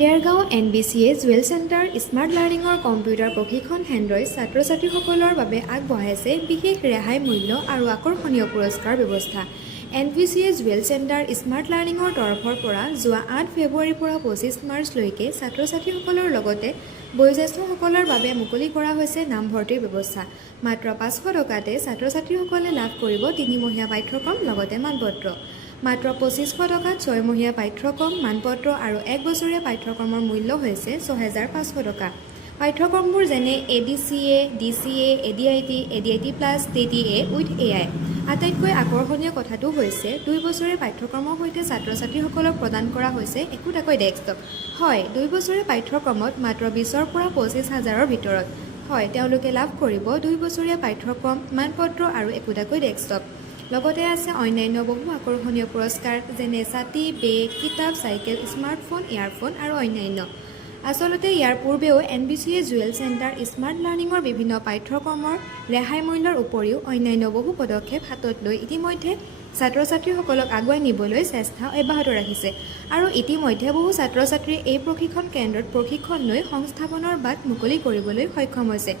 Dergaon NBCA jewel centre smart লাৰ্ণিঙৰ computer প্ৰশিক্ষণ কেন্দ্ৰই ছাত্ৰ ছাত্ৰীসকলৰ বাবে আগবঢ়াইছে বিশেষ ৰেহাই মূল্য আৰু আকৰ্ষণীয় পুৰস্কাৰ ব্যৱস্থা। NBCA জুৱেল চেণ্টাৰ স্মাৰ্ট লাৰ্ণিঙৰ তৰফৰ পৰা যোৱা 8 ফেব্ৰুৱাৰীৰ পৰা 25 মাৰ্চলৈকে ছাত্ৰ ছাত্ৰীসকলৰ লগতে বয়োজ্যেষ্ঠসকলৰ বাবে মুকলি কৰা হৈছে নামভৰ্তিৰ ব্যৱস্থা। মাত্ৰ 500 টকাতে ছাত্ৰ ছাত্ৰীসকলে লাভ কৰিব 3মহীয়া পাঠ্যক্ৰম লগতে মানপত্ৰ। মাত্ৰ 2500 টকাত 6মহীয়া পাঠ্যক্ৰম, মানপত্ৰ আৰু 1 বছৰীয়া পাঠ্যক্ৰমৰ মূল্য হৈছে 6500 টকা। পাঠ্যক্ৰমবোৰ যেনে ADCA, DCA, ADIT, ADIT+, TTA with AI। আটাইতকৈ আকৰ্ষণীয় কথাটো হৈছে 2 বছৰীয়া পাঠ্যক্ৰমৰ সৈতে ছাত্ৰ ছাত্ৰীসকলক প্ৰদান কৰা হৈছে একোটাকৈ ডেস্কটপ। হয়, 2 বছৰীয়া পাঠ্যক্ৰমত মাত্ৰ 20ৰ পৰা 25,000ৰ ভিতৰত। হয়, তেওঁলোকে লাভ কৰিব 2 বছৰীয়া পাঠ্যক্ৰম, মানপত্ৰ আৰু একোটাকৈ ডেস্কটপ। লগতে আছে অন্যান্য বহু আকৰ্ষণীয় পুৰস্কাৰ যেনে ছাতি, বেগ, কিতাপ, চাইকেল, স্মাৰ্টফোন, ইয়াৰফোন আৰু অন্যান্য। আচলতে ইয়াৰ পূৰ্বেও NBCA জুৱেল চেণ্টাৰ স্মাৰ্ট লাৰ্ণিঙৰ বিভিন্ন পাঠ্যক্ৰমৰ ৰেহাই মূল্যৰ উপৰিও অন্যান্য বহু পদক্ষেপ হাতত লৈ ইতিমধ্যে ছাত্ৰ ছাত্ৰীসকলক আগুৱাই নিবলৈ চেষ্টা অব্যাহত ৰাখিছে। আৰু ইতিমধ্যে বহু ছাত্ৰ ছাত্ৰীয়ে এই প্ৰশিক্ষণ কেন্দ্ৰত প্ৰশিক্ষণ লৈ সংস্থাপনৰ বাট মুকলি কৰিবলৈ সক্ষম হৈছে।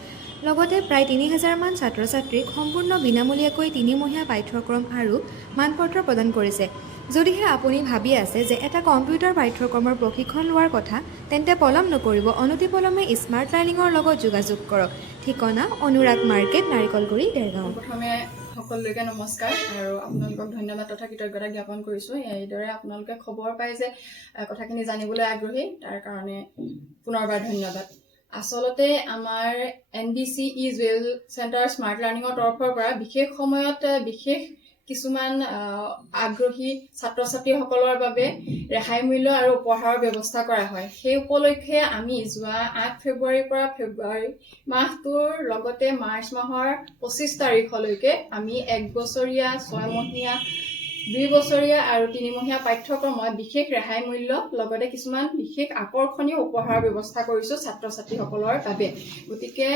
লগতে প্ৰায় 3000 মান ছাত্ৰ ছাত্ৰীক সম্পূৰ্ণ বিনামূলীয়াকৈ 3মহীয়া পাঠ্যক্ৰম আৰু মানপত্ৰ প্ৰদান কৰিছে। যদিহে আপুনি ভাবি আছে যে এটা কম্পিউটাৰ পাঠ্যক্ৰমৰ প্ৰশিক্ষণ লোৱাৰ কথা, তেন্তে পলম নকৰিব, অনতিপলমে স্মাৰ্ট লাৰ্ণিঙৰ লগত যোগাযোগ কৰক। ঠিকনা অনুৰাগ মাৰ্কেট, নাৰিকলগুৰি, দেৰগাঁও। প্ৰথমে সকলোকে নমস্কাৰ আৰু আপোনালোকক ধন্যবাদ তথা কৃতজ্ঞতা জ্ঞাপন কৰিছোঁ। এইদৰে আপোনালোকে খবৰ পাই যে কথাখিনি জানিবলৈ আগ্ৰহী, তাৰ কাৰণে পুনৰবাৰ ধন্যবাদ। আচলতে আমাৰ NBCE জুৱেল চেণ্টাৰ স্মাৰ্ট লাৰ্ণিঙৰ তৰফৰ পৰা বিশেষ সময়ত বিশেষ কিছুমান আগ্ৰহী ছাত্ৰ ছাত্ৰীসকলৰ বাবে ৰেহাই মূল্য আৰু উপহাৰৰ ব্যৱস্থা কৰা হয়। সেই উপলক্ষে আমি যোৱা 8 ফেব্ৰুৱাৰীৰ পৰা ফেব্ৰুৱাৰী মাহটোৰ লগতে মাৰ্চ মাহৰ 25 তাৰিখলৈকে আমি 1 বছৰীয়া, 6মহীয়া, 2 বছৰীয়া আৰু 3মহীয়া পাঠ্যক্ৰমত বিশেষ ৰেহাই মূল্য লগতে কিছুমান বিশেষ আকৰ্ষণীয় উপহাৰৰ ব্যৱস্থা কৰিছোঁ ছাত্ৰ ছাত্ৰীসকলৰ বাবে। গতিকে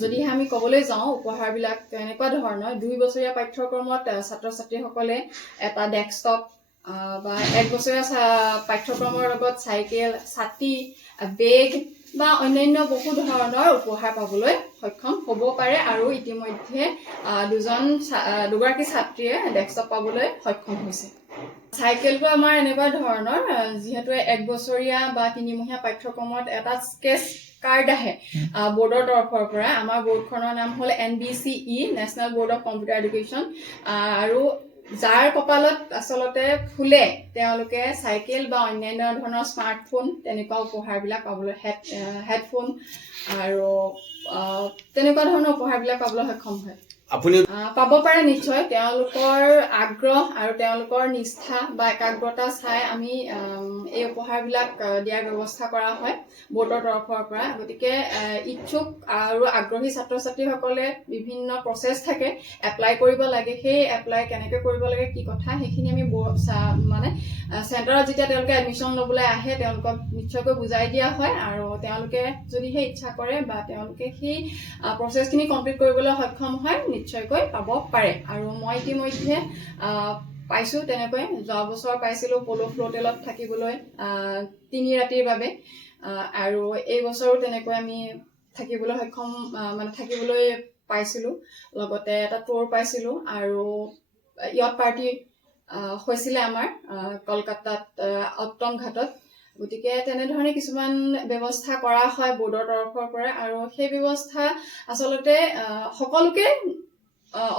যদিহে আমি ক'বলৈ যাওঁ উপহাৰবিলাক এনেকুৱা ধৰণৰ, 2 বছৰীয়া পাঠ্যক্ৰমত ছাত্ৰ ছাত্ৰীসকলে এটা ডেস্কটপ বা 1 বছৰীয়া পাঠ্যক্ৰমৰ লগত চাইকেল, ছাতি, বেগ বা অন্যান্য বহু ধৰণৰ উপহাৰ পাবলৈ সক্ষম হ'ব পাৰে আৰু ইতিমধ্যে দুগৰাকী ছাত্ৰীয়ে ডেস্কটপ পাবলৈ সক্ষম হৈছে। চাইকেলটো আমাৰ এনেকুৱা ধৰণৰ, যিহেতু 1 বছৰীয়া বা 3মহীয়া পাঠ্যক্ৰমত এটা স্কেচ কাৰ্ড আহে বৰ্ডৰ তৰফৰ পৰা। আমাৰ বৰ্ডখনৰ নাম হ'ল NBCE national board of computer education. আৰু যাৰ কপালত আচলতে ফুলে তেওঁলোকে চাইকেল বা অন্যান্য ধৰণৰ স্মাৰ্টফোন তেনেকুৱা উপহাৰবিলাক পাবলৈ, হেডফোন আৰু তেনেকুৱা ধৰণৰ উপহাৰবিলাক পাবলৈ সক্ষম হয়। আপুনি পাব পাৰে নিশ্চয়। তেওঁলোকৰ আগ্ৰহ আৰু তেওঁলোকৰ নিষ্ঠা বা একাগ্ৰতা চাই আমি এই উপহাৰবিলাক দিয়াৰ ব্যৱস্থা কৰা হয় বৰ্ডৰ তৰফৰ পৰা। গতিকে ইচ্ছুক আৰু আগ্ৰহী ছাত্ৰ ছাত্ৰীসকলে বিভিন্ন প্ৰচেছ থাকে, এপ্লাই কৰিব লাগে। সেই এপ্লাই কেনেকৈ কৰিব লাগে, কি কথা, সেইখিনি আমি মানে চেণ্টাৰত যেতিয়া তেওঁলোকে এডমিশ্যন ল'বলৈ আহে তেওঁলোকক নিশ্চয়কৈ বুজাই দিয়া হয় আৰু তেওঁলোকে যদিহে ইচ্ছা কৰে বা তেওঁলোকে সেই প্ৰচেছখিনি কমপ্লিট কৰিবলৈ সক্ষম হয় নিশ্চয়কৈ পাব পাৰে। আৰু মই ইতিমধ্যে পাইছোঁ তেনেকৈ। যোৱা বছৰ পাইছিলোঁ প'ল' ফ্লোটেলত থাকিবলৈ 3 ৰাতিৰ বাবে, আৰু এই বছৰো তেনেকৈ আমি থাকিবলৈ সক্ষম থাকিবলৈ পাইছিলোঁ। লগতে এটা ট'ৰ পাইছিলোঁ আৰু য়ট পাৰ্টি হৈছিলে আমাৰ কলকাতাত অট্টম ঘাটত। গতিকে তেনেধৰণে কিছুমান ব্যৱস্থা কৰা হয় বৰ্ডৰ তৰফৰ পৰা আৰু সেই ব্যৱস্থা আচলতে সকলোকে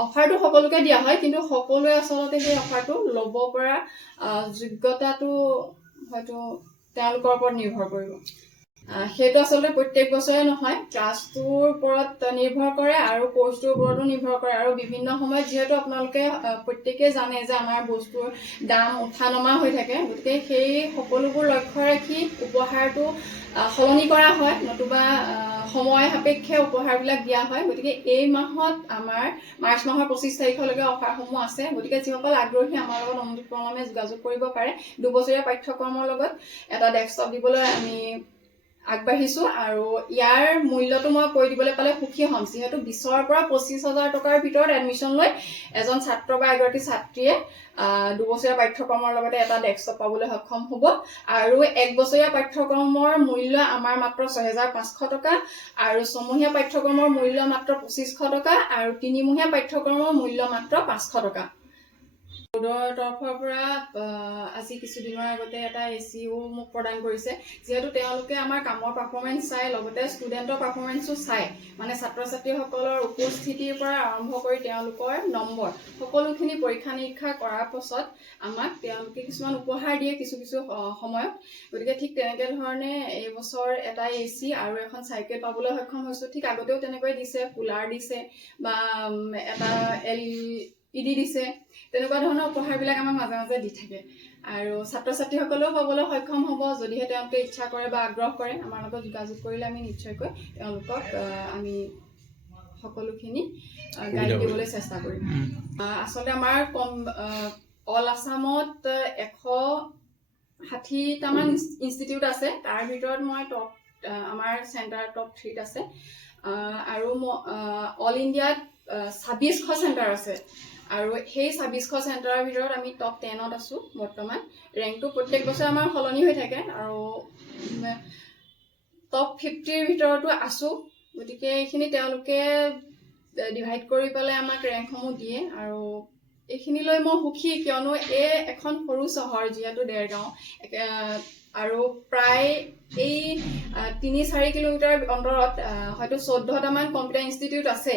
অফাৰটো সকলোকে দিয়া হয়, কিন্তু সকলোৱে আচলতে সেই অফাৰটো ল'ব পৰা যোগ্যতাটো হয়তো তেওঁলোকৰ ওপৰত নিৰ্ভৰ কৰিব। সেইটো আচলতে প্ৰত্যেক বছৰে নহয়, ক্লাছটোৰ ওপৰত নিৰ্ভৰ কৰে আৰু কোৰ্চটোৰ ওপৰতো নিৰ্ভৰ কৰে। আৰু বিভিন্ন সময়ত যিহেতু আপোনালোকে প্ৰত্যেকেই জানে যে আমাৰ বস্তুৰ দাম উঠা নমা হৈ থাকে, গতিকে সেই সকলোবোৰ লক্ষ্য ৰাখি উপহাৰটো সলনি কৰা হয়, নতুবা সময় সাপেক্ষে উপহাৰবিলাক দিয়া হয়। গতিকে এই মাহত আমাৰ মাৰ্চ মাহৰ 25 তাৰিখলৈকে অফাৰসমূহ আছে। গতিকে যিসকল আগ্ৰহী আমাৰ লগত অনতিপলমে যোগাযোগ কৰিব পাৰে। 2 বছৰীয়া পাঠ্যক্ৰমৰ লগত এটা ডেস্কটপ দিবলৈ আমি আগবাঢ়িছো আৰু ইয়াৰ মূল্যটো মই কৈ দিবলৈ পালে সুখী হ'ম যিহেতু 20,000 পৰা 25,000 টকাৰ ভিতৰত এডমিশ্যন লৈ এজন ছাত্ৰ বা এগৰাকী ছাত্ৰীয়ে 2 বছৰীয়া পাঠ্যক্ৰমৰ লগতে এটা ডেস্কটপ পাবলৈ সক্ষম হ'ব আৰু 1 বছৰীয়া পাঠ্যক্ৰমৰ মূল্য আমাৰ মাত্ৰ 6,500 টকা আৰু 6মহীয়া পাঠ্যক্ৰমৰ মূল্য মাত্ৰ 2,500 টকা আৰু 3মহীয়া পাঠ্যক্ৰমৰ মূল্য মাত্ৰ 500 টকা বোৰ্ডৰ তৰফৰ পৰা আজি কিছুদিনৰ আগতে এটা এচিও মোক প্ৰদান কৰিছে যিহেতু তেওঁলোকে আমাৰ কামৰ পাৰফৰ্মেন্স চাই লগতে ষ্টুডেণ্টৰ পাৰফৰ্মেন্সো চাই মানে ছাত্ৰ ছাত্ৰীসকলৰ উপস্থিতিৰ পৰা আৰম্ভ কৰি তেওঁলোকৰ নম্বৰ সকলোখিনি পৰীক্ষা নিৰীক্ষা কৰাৰ পাছত আমাক তেওঁলোকে কিছুমান উপহাৰ দিয়ে কিছু সময়ত গতিকে ঠিক তেনেকৈ ধৰণে এই বছৰ এটা এচি আৰু এখন চাইকেল পাবলৈ সক্ষম হৈছোঁ ঠিক আগতেও তেনেকৈ দিছে কুলাৰ দিছে বা এটা LED দিছে তেনেকুৱা ধৰণৰ উপহাৰবিলাক আমাক মাজে মাজে দি থাকে আৰু ছাত্ৰ ছাত্ৰীসকলেও পাবলৈ সক্ষম হ'ব যদিহে তেওঁলোকে ইচ্ছা কৰে বা আগ্ৰহ কৰে আমাৰ লগত যোগাযোগ কৰিলে আমি নিশ্চয়কৈ তেওঁলোকক আমি সকলোখিনি গাইড দিবলৈ চেষ্টা কৰিম আচলতে আমাৰ অল আছামত 160টামান ইনষ্টিটিউট আছে তাৰ ভিতৰত মই আমাৰ চেণ্টাৰ টপ 3ত আছে আৰু অল ইণ্ডিয়াত 26শ চেণ্টাৰ আছে আৰু সেই 26শ চেণ্টাৰৰ ভিতৰত আমি টপ 10ত আছো বৰ্তমান ৰেংকটো প্ৰত্যেক বছৰে আমাৰ সলনি হৈ থাকে আৰু টপ 50ৰ ভিতৰতো আছো গতিকে এইখিনি তেওঁলোকে ডিভাইড কৰি পেলাই আমাক ৰেংকসমূহ দিয়ে আৰু এইখিনিলৈ মই সুখী কিয়নো এখন সৰু চহৰ যিহেতু দেৰগাঁও আৰু প্ৰায় এই 3-4 কিলোমিটাৰ অন্তৰত হয়তো 14টামান কম্পিউটাৰ ইনষ্টিটিউট আছে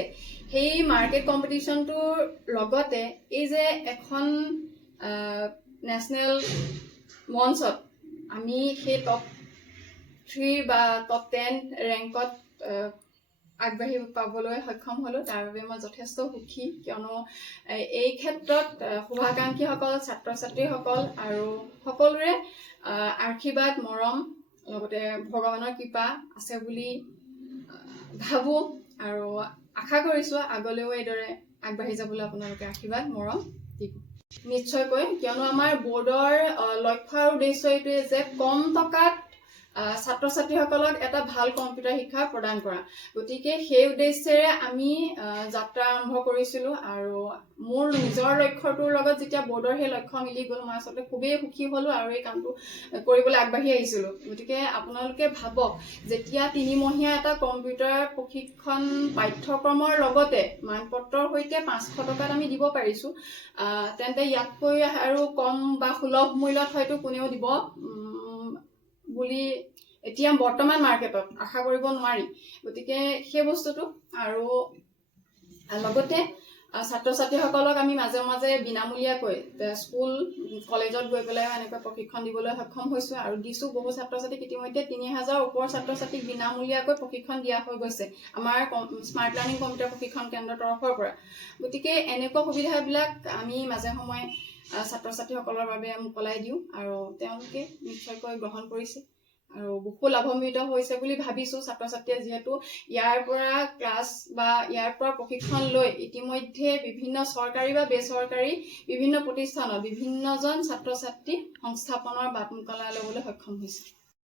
সেই মাৰ্কেট কম্পিটিশ্যনটোৰ লগতে এই যে এখন নেশ্যনেল মঞ্চত আমি সেই টপ 3 বা টপ 10 ৰেংকত আগবাঢ়ি পাবলৈ সক্ষম হ'লোঁ তাৰ বাবে মই যথেষ্ট সুখী কিয়নো এই ক্ষেত্ৰত শুভাকাংক্ষীসকল ছাত্ৰ ছাত্ৰীসকল আৰু সকলোৰে আশীৰ্বাদ মৰম লগতে ভগৱানৰ কৃপা আছে বুলি ভাবোঁ আৰু আশা কৰিছোঁ আগলৈও এইদৰে আগবাঢ়ি যাবলৈ আপোনালোকে আশীৰ্বাদ মৰম দিব নিশ্চয়কৈ কিয়নো আমাৰ বোৰ্ডৰ লক্ষ্য আৰু উদ্দেশ্য এইটোৱে যে কম টকাত ছাত্ৰ ছাত্ৰীসকলক এটা ভাল কম্পিউটাৰ শিক্ষা প্ৰদান কৰা গতিকে সেই উদ্দেশ্যেৰে আমি যাত্ৰা আৰম্ভ কৰিছিলোঁ আৰু মোৰ নিজৰ লক্ষ্যটোৰ লগত যেতিয়া বোৰ্ডৰ সেই লক্ষ্য মিলি গ'ল মই আচলতে খুবেই সুখী হ'লোঁ আৰু এই কামটো কৰিবলৈ আগবাঢ়ি আহিছিলোঁ গতিকে আপোনালোকে ভাবক যেতিয়া 3মহীয়া এটা কম্পিউটাৰ প্ৰশিক্ষণ পাঠ্যক্ৰমৰ লগতে মানপত্ৰৰ সৈতে 500 টকাত আমি দিব পাৰিছোঁ তেন্তে ইয়াতকৈ আৰু কম বা সুলভ মূল্যত হয়তো কোনেও দিব বুলি এতিয়া বৰ্তমান মাৰ্কেটত আশা কৰিব নোৱাৰি গতিকে সেই বস্তুটো আৰু লগতে ছাত্ৰ ছাত্ৰীসকলক আমি মাজে মাজে বিনামূলীয়াকৈ স্কুল কলেজত গৈ পেলাই এনেকৈ প্ৰশিক্ষণ দিবলৈ সক্ষম হৈছোঁ আৰু দিছোঁ বহু ছাত্ৰ ছাত্ৰীক ইতিমধ্যে 3,000 ওপৰ ছাত্ৰ ছাত্ৰীক বিনামূলীয়াকৈ প্ৰশিক্ষণ দিয়া হৈ গৈছে আমাৰ স্মাৰ্ট লাৰ্ণিং কম্পিউটাৰ প্ৰশিক্ষণ কেন্দ্ৰৰ তৰফৰ পৰা গতিকে এনেকুৱা সুবিধাবিলাক আমি মাজে সময়ে ছাত্ৰ ছাত্ৰীসকলৰ বাবে মুকলাই দিওঁ আৰু তেওঁলোকে নিশ্চয়কৈ গ্ৰহণ কৰিছে আৰু বহু লাভান্বিত হৈছে বুলি ভাবিছোঁ ছাত্ৰ ছাত্ৰীয়ে যিহেতু ইয়াৰ পৰা ক্লাছ বা ইয়াৰ পৰা প্ৰশিক্ষণ লৈ ইতিমধ্যে বিভিন্ন চৰকাৰী বা বেচৰকাৰী বিভিন্ন প্ৰতিষ্ঠানত বিভিন্নজন ছাত্ৰ ছাত্ৰী সংস্থাপনৰ বাট মুকলাই ল'বলৈ সক্ষম হৈছে